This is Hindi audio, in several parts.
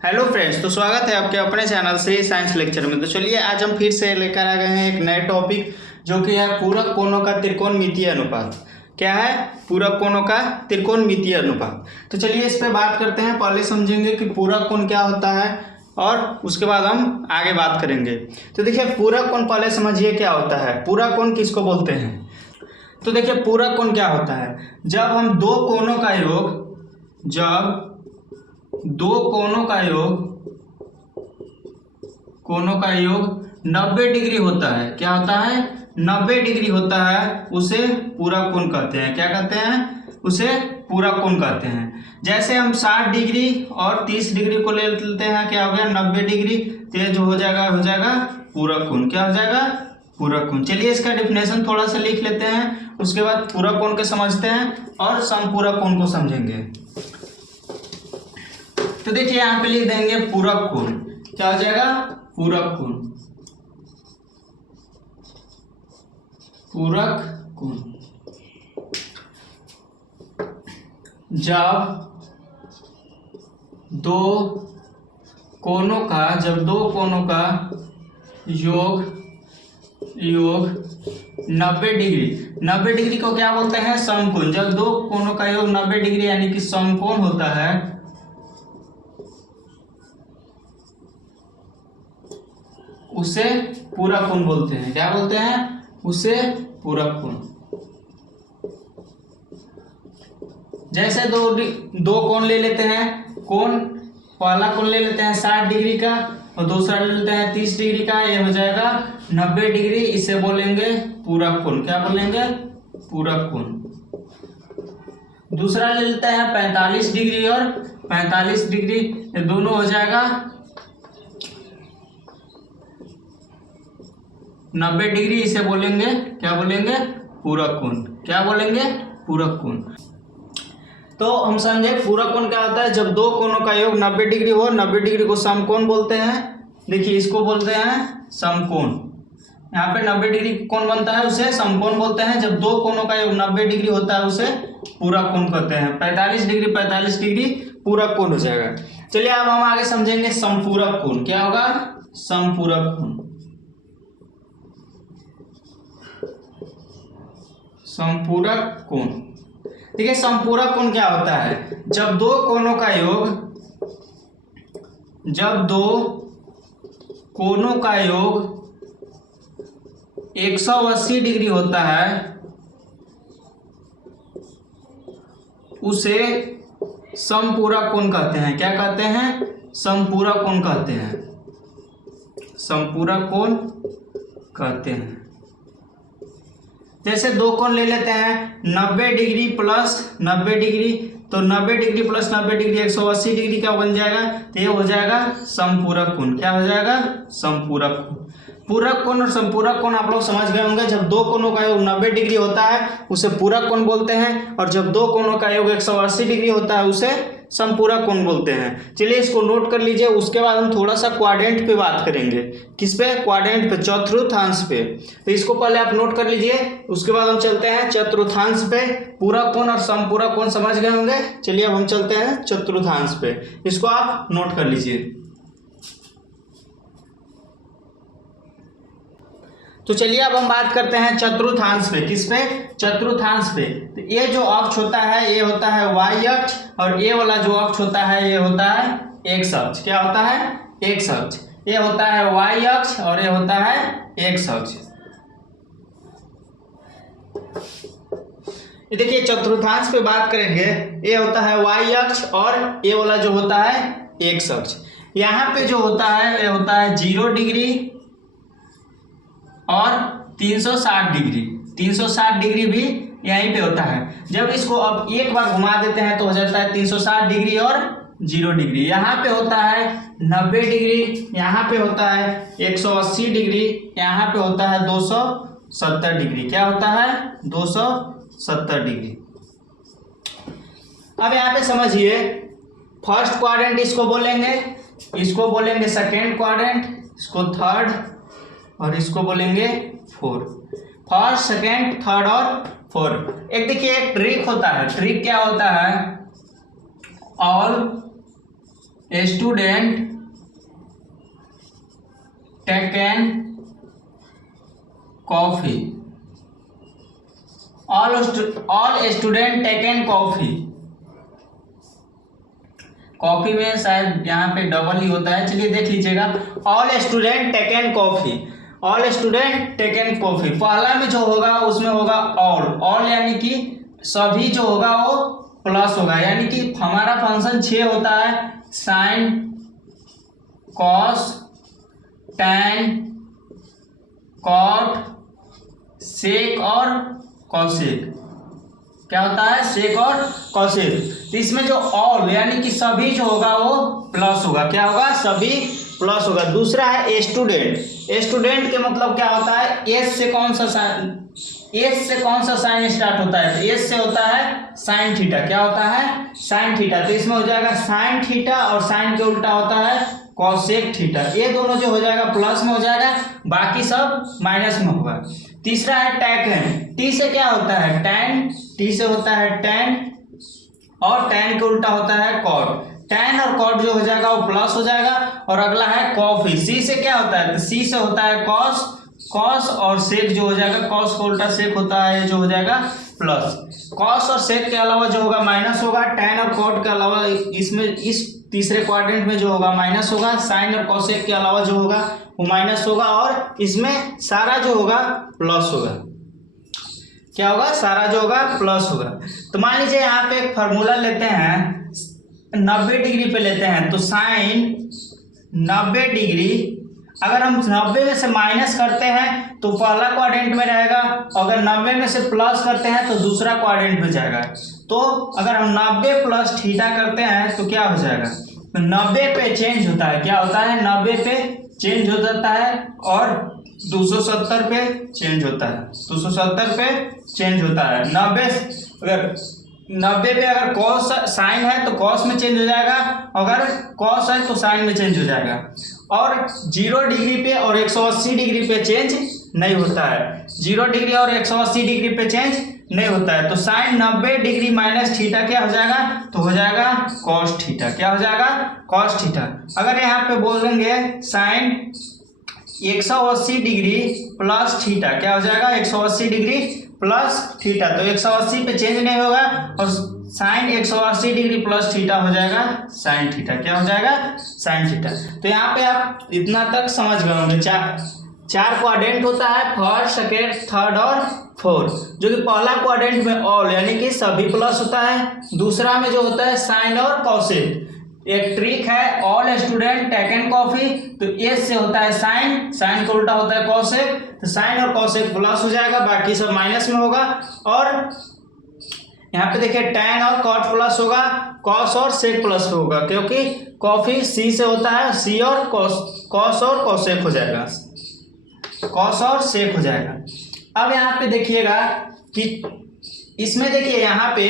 हेलो फ्रेंड्स, तो स्वागत है आपके अपने चैनल श्री साइंस लेक्चर में। तो चलिए आज हम फिर से लेकर आ गए हैं एक नए टॉपिक जो कि है पूरक कोणों का त्रिकोणमितीय अनुपात। क्या है? पूरक कोणों का त्रिकोणमितीय अनुपात। तो चलिए इस पे बात करते हैं। पहले समझेंगे कि पूरक कोण क्या होता है और उसके बाद हम आगे बात करेंगे। तो देखिए पूरक कोण पहले समझिए क्या होता है। पूरक कोण किसको बोलते हैं? तो देखिए पूरक कोण क्या होता है, जब हम दो कोणों का योग, जब दो कोणों का योग 90 डिग्री होता है। क्या होता है? 90 डिग्री होता है, उसे पूरक कोण कहते हैं। क्या कहते हैं? उसे पूरक कोण कहते हैं। जैसे हम 60 डिग्री और 30 डिग्री को ले लेते हैं, क्या हो गया? 90 डिग्री। तो ये जो हो जाएगा पूरक कोण। क्या हो जाएगा? पूरक कोण। चलिए इसका डेफिनेशन थोड़ा सा लिख लेते हैं, उसके बाद पूरक कोण को समझते हैं और समपूरक कोण को समझेंगे। तो देखिए यहाँ पे लिख देंगे पूरक कोण। क्या हो जाएगा? पूरक कोण। पूरक कोण जब दो कोणों का योग 90 डिग्री, 90 डिग्री को क्या बोलते हैं? समकोण। जब दो कोणों का योग 90 डिग्री यानी कि समकोण होता है, उसे पूरक कोण बोलते हैं। क्या बोलते हैं? उसे पूरक कोण। जैसे दो कोण ले लेते हैं, पहला कोण ले लेते हैं 60 डिग्री का और दूसरा ले लेते हैं 30 डिग्री का। ये हो जाएगा 90 डिग्री। इसे बोलेंगे पूरक कोण। क्या बोलेंगे? पूरक कोण। दूसरा ले लेते हैं 45 डिग्री और 45 डिग्री, ये दोनों हो जाएगा 90 डिग्री। इसे बोलेंगे, क्या बोलेंगे? पूरक कोण। क्या बोलेंगे? पूरक कोण। तो हम समझे पूरक कोण क्या होता है, जब दो कोणों का योग 90 डिग्री हो। 90 डिग्री को समकोण बोलते हैं। देखिए इसको बोलते हैं समकोण। यहाँ पे 90 डिग्री कोण बनता है, उसे समकोण बोलते हैं। जब दो कोणों का योग 90 डिग्री होता है, उसे पूरक कोण कहते हैं। 45 डिग्री पूरक कोण हो जाएगा। चलिए अब हम आगे समझेंगे समपूरक कोण। क्या होगा? समपूरक कोण। समपूरक कोण। देखिए समपूरक कोण क्या होता है, जब दो कोणों का योग 180 डिग्री होता है, उसे समपूरक कोण कहते हैं। क्या कहते हैं? समपूरक कोण कहते हैं। समपूरक कोण कहते हैं। जैसे दो कोण ले लेते हैं 90 डिग्री प्लस 90 डिग्री, तो 90 डिग्री प्लस 90 डिग्री 180 डिग्री का बन जाएगा। तो ये हो जाएगा समपूरक कोण। क्या हो जाएगा? समपूरक कोण। पूरक कोण और समपूरक कोण आप लोग समझ गए होंगे। जब दो कोणों का योग 90 डिग्री होता है, उसे पूरक कोण बोलते हैं, और जब दो कोणों का योग 180 डिग्री होता है, उसे समपूरक कोण बोलते हैं। चलिए इसको नोट कर लीजिए। उसके बाद हम थोड़ा सा क्वाड्रेंट पे बात करेंगे। किस पे? क्वाड्रेंट पे, चतुर्थांश पे। तो इसको पहले आप नोट कर लीजिए, उसके बाद हम चलते हैं चतुर्थांश पे। पूरक कोण और समपूरक कोण समझ गए होंगे। चलिए अब हम चलते हैं चतुर्थांश पे, इसको आप नोट कर लीजिए। तो चलिए अब हम बात करते हैं चतुर्थांश पे। किस पे? चतुर्थांश पे। तो ये जो अक्ष होता है, ये होता है y अक्ष, और ये वाला जो अक्ष होता है, ये होता है x अक्ष। क्या होता है? x अक्ष। ये होता है y अक्ष और ये होता है x अक्ष। ये देखिए चतुर्थांश पे बात करेंगे, ये होता है y अक्ष और ये वाला जो होता है x अक्ष। यहाँ पे जो होता है, ये होता है 0 डिग्री और 360 डिग्री। 360 डिग्री भी यहीं पे होता है। जब इसको अब एक बार घुमा देते हैं तो हो जाता है 360 डिग्री और 0 डिग्री। यहाँ पे होता है 90 डिग्री, यहाँ पे होता है 180 डिग्री, यहाँ पे होता है 270 डिग्री। क्या होता है? 270 डिग्री। अब यहाँ पे समझिए, फर्स्ट क्वाड्रेंट इसको बोलेंगे सेकेंड क्वाड्रेंट, इसको थर्ड, और इसको बोलेंगे फोर्थ। फर्स्ट, सेकेंड, थर्ड और फोर्थ। एक देखिए एक ट्रिक होता है। ट्रिक क्या होता है? All student taken coffee, all student taken coffee. Coffee में शायद यहाँ पे डबल ही होता है, चलिए देख लीजिएगा। All student taken coffee, all student taken coffee, पहला में जो होगा उसमें होगा ऑल यानी कि सभी जो होगा वो प्लस होगा, यानी कि हमारा फंक्शन 6 होता है, sine cos tan cot sec और कॉसेक। क्या होता है? सेक और कॉसेक। तो इसमें जो ऑल यानी कि सभी जो होगा वो प्लस होगा। क्या होगा? सभी प्लस होगा। दूसरा है स्टूडेंट, स्टूडेंट के मतलब क्या होता है? एस से कौन सा साइन स्टार्ट होता है? एस से होता है साइन थीटा। क्या होता है? Sine theta. तो इसमें हो जाएगा साइन थीटा और साइन के उल्टा होता है कॉसेक थीटा। ये दोनों जो हो जाएगा प्लस में हो जाएगा, बाकी सब माइनस में होगा। तीसरा है टैकन, टी से क्या होता है? टैन, टी से होता है टैन और टैन के उल्टा होता है कॉट। टैन और कॉट जो हो जाएगा वो प्लस हो जाएगा। और अगला है कॉफी, सी से क्या होता है? तो सी से होता है कॉस, कॉस और सेक जो हो जाएगा, कॉस का उल्टा सेक होता है, जो हो जाएगा प्लस। कॉस और सेक के अलावा जो होगा माइनस होगा। टैन और कॉट के अलावा इसमें इस तीसरे क्वाड्रेंट में जो होगा माइनस होगा। साइन और कॉसेक के अलावा जो होगा वो माइनस होगा और इसमें सारा जो होगा प्लस होगा। क्या होगा? सारा जो होगा प्लस होगा। तो मान लीजिए यहाँ पे एक फार्मूला लेते हैं, 90 डिग्री पे लेते हैं। तो साइन 90 डिग्री, अगर हम 90 में से माइनस करते हैं तो पहला क्वाड्रेंट में रहेगा, अगर 90 में से प्लस करते हैं तो दूसरा क्वाड्रेंट में जाएगा। तो अगर हम 90 प्लस थीटा करते हैं तो क्या हो जाएगा? तो 90 पे चेंज होता है। क्या होता है? 90 पे चेंज हो जाता है और 270 पे चेंज होता है। 270 पे चेंज होता है। 90 पे अगर कॉस साइन है तो कॉस में चेंज हो जाएगा, अगर कॉस है तो साइन में चेंज हो जाएगा। और 0 डिग्री पे और 180 डिग्री पे चेंज नहीं होता है। 0 डिग्री और 180 डिग्री पे चेंज नहीं होता है। तो साइन 90 डिग्री माइनस थीटा क्या हो जाएगा? तो हो जाएगा कॉस थीटा। क्या हो जाएगा? Cos theta. अगर यहाँ पे बोल देंगे साइन 180 डिग्री प्लस थीटा, क्या हो जाएगा? 180 डिग्री प्लस थीटा। तो 180 पे चेंज नहीं होगा और साइन 180 डिग्री प्लस थीटा हो जाएगा साइन थीटा। क्या हो जाएगा? Sine theta. तो यहाँ पे आप इतना तक समझ गए होंगे। चार क्वाड्रेंट होता है, फर्स्ट, सेकेंड, थर्ड और फोर्थ। जो कि पहला क्वाड्रेंट में ऑल यानी कि सभी प्लस होता है। दूसरा में जो होता है साइन और कॉसेक। एक ट्रिक है, ऑल स्टूडेंट टेकन कॉफी, तो एस से होता है साइन, साइन का उल्टा होता है कॉसेक। तो साइन और कॉसेक प्लस हो जाएगा, बाकी सब माइनस में होगा। और यहाँ पे देखिए टैन और कॉट प्लस होगा, कॉस और सेक प्लस होगा, क्योंकि कॉफी सी से होता है, सी और कॉस और कॉसेक हो जाएगा, कॉस और सेक हो जाएगा। अब यहाँ पे देखिएगा कि इसमें देखिए यहाँ पे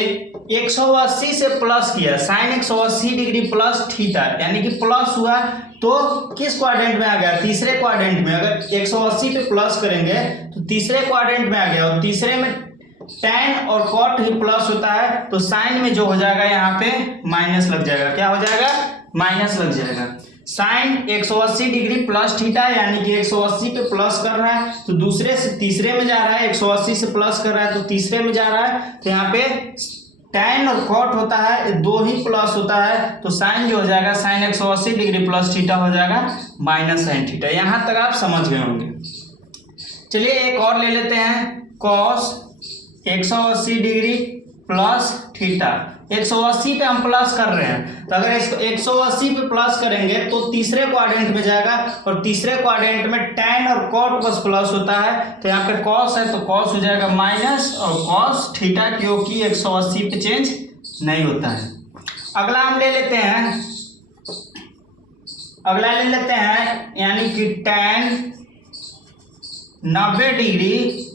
180 से प्लस किया, साइन 180 डिग्री प्लस थीटा यानी कि प्लस हुआ, तो किस क्वाड्रेंट में आ गया? तीसरे क्वाड्रेंट में। अगर 180 पे प्लस करेंगे तो तीसरे क्वाड्रेंट में आ गया, और तीसरे में टैन और कॉट ही प्लस होता है, तो साइन में जो हो जाएगा यहाँ पे माइनस लग जाएगा। क्या हो जाएगा? माइनस लग जाएगा। साइन 180 डिग्री प्लस थीटा यानी कि 180 पे प्लस कर रहा है तो दूसरे से तीसरे में जा रहा है, 180 से प्लस कर रहा है तो तीसरे में जा रहा है। तो यहाँ पे टैन और कॉट होता है, दो ही प्लस होता है, तो साइन जो हो जाएगा साइन 180 डिग्री प्लस थीटा हो जाएगा माइनस साइन थीटा। यहाँ तक आप समझ गए होंगे। चलिए एक और ले लेते हैं, कॉस 180 डिग्री प्लस थीटा। 180 पे हम प्लस कर रहे हैं, तो अगर इसको 180 पे प्लस करेंगे तो तीसरे क्वाड्रेंट में जाएगा, और तीसरे क्वाड्रेंट में टैन और कॉट बस प्लस होता है, तो यहाँ पे कॉस है तो कॉस हो जाएगा माइनस और कॉस थीटा, क्योंकि 180 पे चेंज नहीं होता है। अगला हम ले लेते हैं, यानी कि tan 90 degree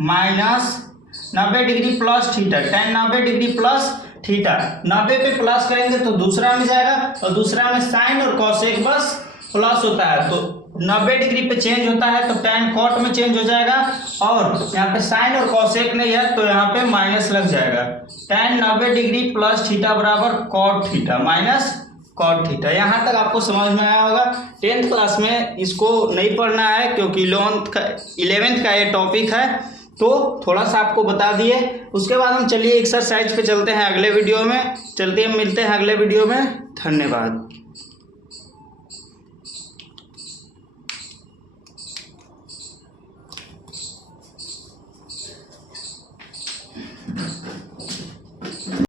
minus 90 degree plus theta, tan 90 degree plus theta. 90 पे प्लस करेंगे तो दूसरा में जाएगा, और दूसरा में साइन और कॉसेक बस प्लस होता है, तो 90 डिग्री पे चेंज होता है तो टैन कॉट में चेंज हो जाएगा, और यहाँ पे साइन और कॉसेक नहीं है तो यहाँ पे माइनस लग जाएगा। टैन 90 डिग्री प्लस थीटा बराबर cot theta minus cot theta. यहाँ तक आपको समझ में आया होगा। 10th क्लास में इसको नहीं पढ़ना है क्योंकि 11th का ये टॉपिक है, तो थोड़ा सा आपको बता दिए। उसके बाद हम चलिए एक्सरसाइज पे चलते हैं अगले वीडियो में। चलते हम मिलते हैं अगले वीडियो में। धन्यवाद।